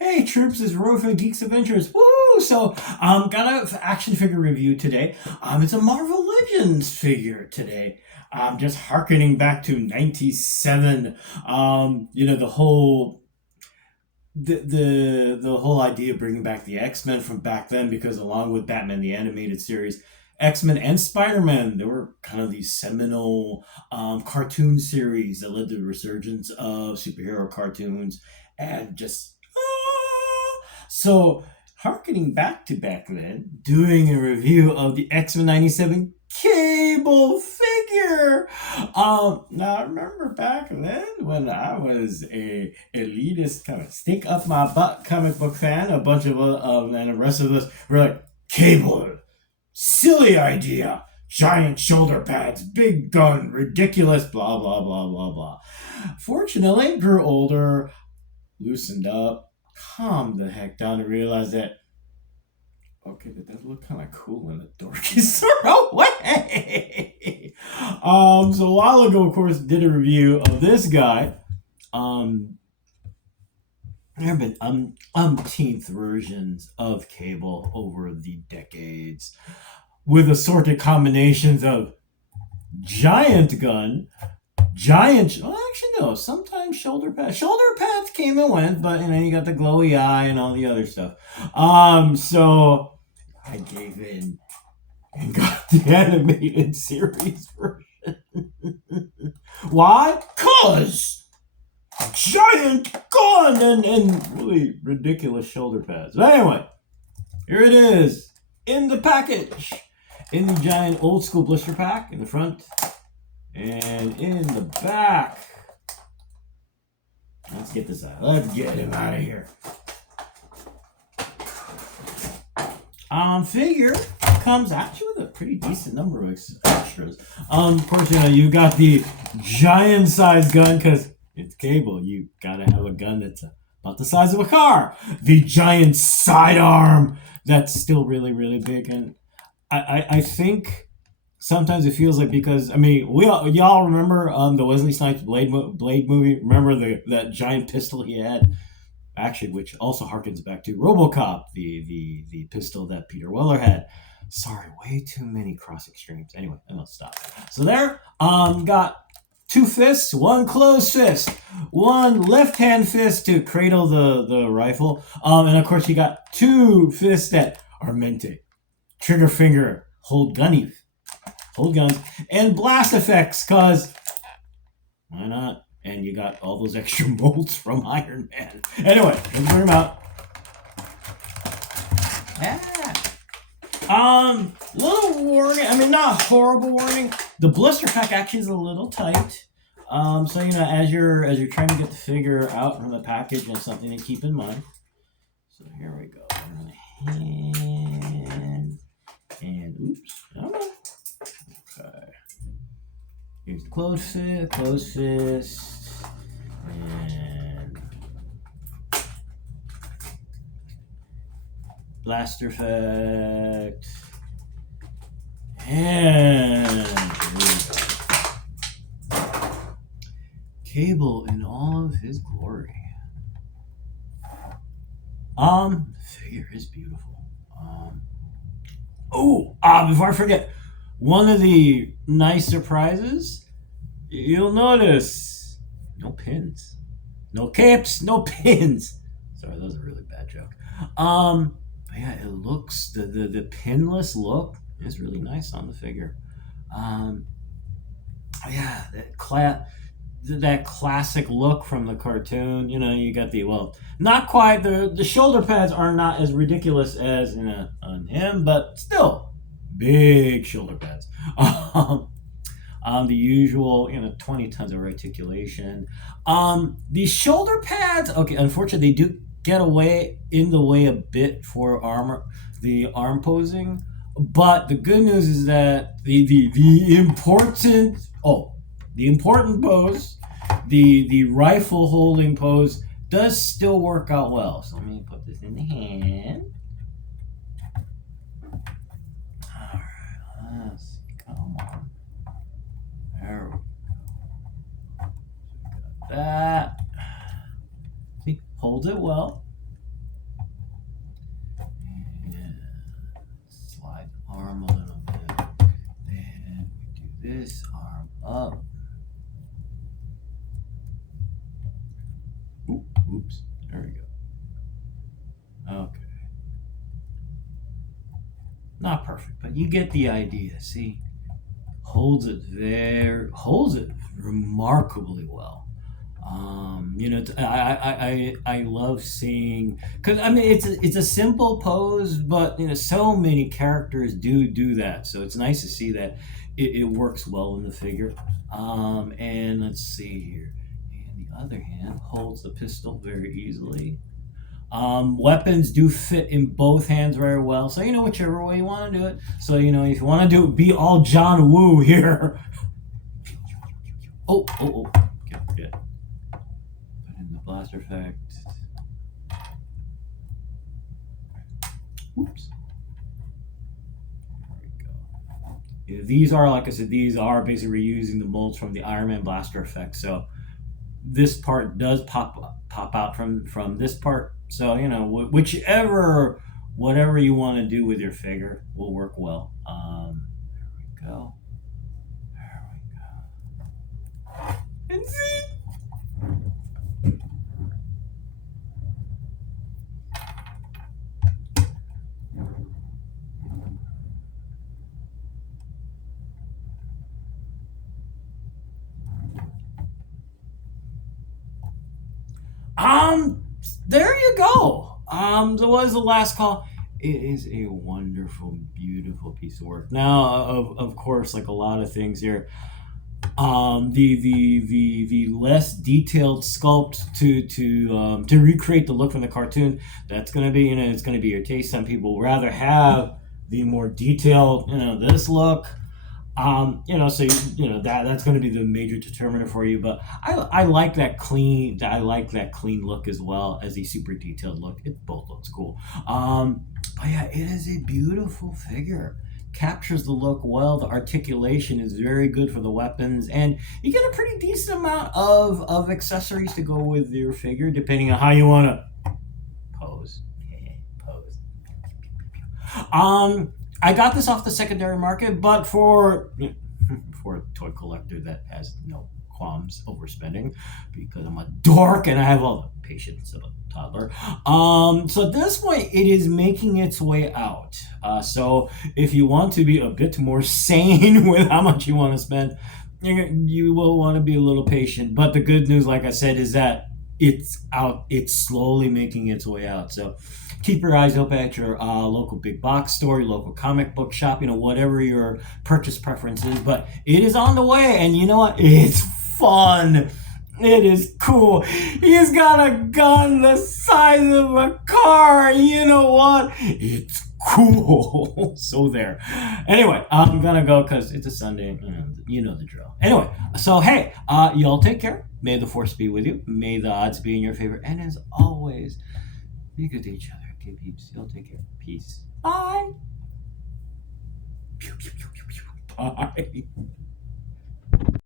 Hey troops, it's Roy from Geeks Adventures. Woo! So, got a action figure review today. It's a Marvel Legends figure today. Just harkening back to '97. The whole the whole idea of bringing back the X-Men from back then, because along with Batman the animated series, X-Men and Spider-Man, they were kind of these seminal cartoon series that led to the resurgence of superhero cartoons and just so, harkening back to back then, doing a review of the X-Men '97 Cable figure. Now I remember back then when I was a elitist kind of stick up my butt comic book fan. A bunch of and the rest of us were like, Cable, silly idea, giant shoulder pads, big gun, ridiculous, blah blah blah blah blah. Fortunately, grew older, loosened up, calmed the heck down, and realized that okay, that does look kind of cool in a dorky sort of way. So a while ago, of course, did a review of this guy. There have been umpteenth versions of Cable over the decades, with assorted combinations of giant gun, giant. Well, actually, no. Sometimes shoulder pads. Shoulder pads came and went, but and then you got the glowy eye and all the other stuff. So I gave in and got the animated series version. Why? Cause giant gun and really ridiculous shoulder pads. But anyway, here it is in the package, in the giant old school blister pack in the front. And in the back, let's get this out. Let's get him out of here. Figure comes actually with a pretty decent number of extras. Of course, you got the giant size gun because it's Cable. You gotta have a gun that's about the size of a car. The giant sidearm that's still really, really big, and I think. Sometimes it feels like, because y'all remember the Wesley Snipes Blade movie. Remember that giant pistol he had, actually, which also harkens back to RoboCop, the pistol that Peter Weller had. Sorry, way too many cross extremes. Anyway, I'll stop. So there, got two fists, one closed fist, one left hand fist to cradle the rifle, and of course you got two fists that are meant to trigger finger hold guns, and blast effects, cause why not? And you got all those extra molds from Iron Man. Anyway, let's bring them out. Yeah. Little warning. Not horrible warning. The blister pack actually is a little tight. So as you're trying to get the figure out from the package, and something to keep in mind. So here we go. And oops. Okay. Here's the closed fist, and blaster effect, and here we go. Cable in all of his glory. The figure is beautiful. Before I forget, one of the nice surprises, you'll notice no pins, no caps, no pins. Sorry, that was a really bad joke. But yeah, it looks the pinless look is really nice on the figure. Yeah, that classic look from the cartoon. You got not quite, the shoulder pads are not as ridiculous as on him, but still big shoulder pads. The usual 20 tons of articulation. The shoulder pads, okay, unfortunately they do get in the way a bit for the arm posing, but the good news is that the important pose, the rifle holding pose, does still work out well. So let me put this in the hand. All right, let's see. Come on. There we go. So we got that. See, holds it well. arm a little bit. Then we do this, arm up. Oops, there we go. Okay. Not perfect, but you get the idea. See, holds it remarkably well. I love seeing, because I mean it's a simple pose, but so many characters do that. So it's nice to see that it works well in the figure. And let's see here. And the other hand holds the pistol very easily. Weapons do fit in both hands very well, so whichever way you want to do it. So if you want to be all John Woo here. Oh. Good. Put in the blaster effect. Oops. There we go. These are, like I said, these are basically reusing the molds from the Iron Man blaster effect. So this part does pop out from this part. So whatever you want to do with your figure will work well. There we go. And see. There you go. There was the last call. It is a wonderful, beautiful piece of work. Now, of course, like a lot of things here, the less detailed sculpt to recreate the look from the cartoon, that's gonna be it's gonna be your taste. Some people rather have the more detailed this look. So that's going to be the major determiner for you. But I like that clean. I like that clean look as well as a super detailed look. It both looks cool. But yeah, it is a beautiful figure. Captures the look well. The articulation is very good for the weapons, and you get a pretty decent amount of accessories to go with your figure, depending on how you want to pose. I got this off the secondary market, but for a toy collector that has no qualms overspending, because I'm a dork and I have all the patience of a toddler. So at this point, it is making its way out. So if you want to be a bit more sane with how much you want to spend, you will want to be a little patient. But the good news, like I said, is that it's out. It's slowly making its way out. So keep your eyes open at your local big box store, your local comic book shop, whatever your purchase preference is. But it is on the way, and you know what? It's fun. It is cool. He's got a gun the size of a car. You know what? It's cool. So there. Anyway, I'm gonna go because it's a Sunday. You know the drill. Anyway, so hey, y'all take care. May the force be with you. May the odds be in your favor. And as always, be good to each other. Okay, peeps. Y'all take care. Peace. Bye. Bye.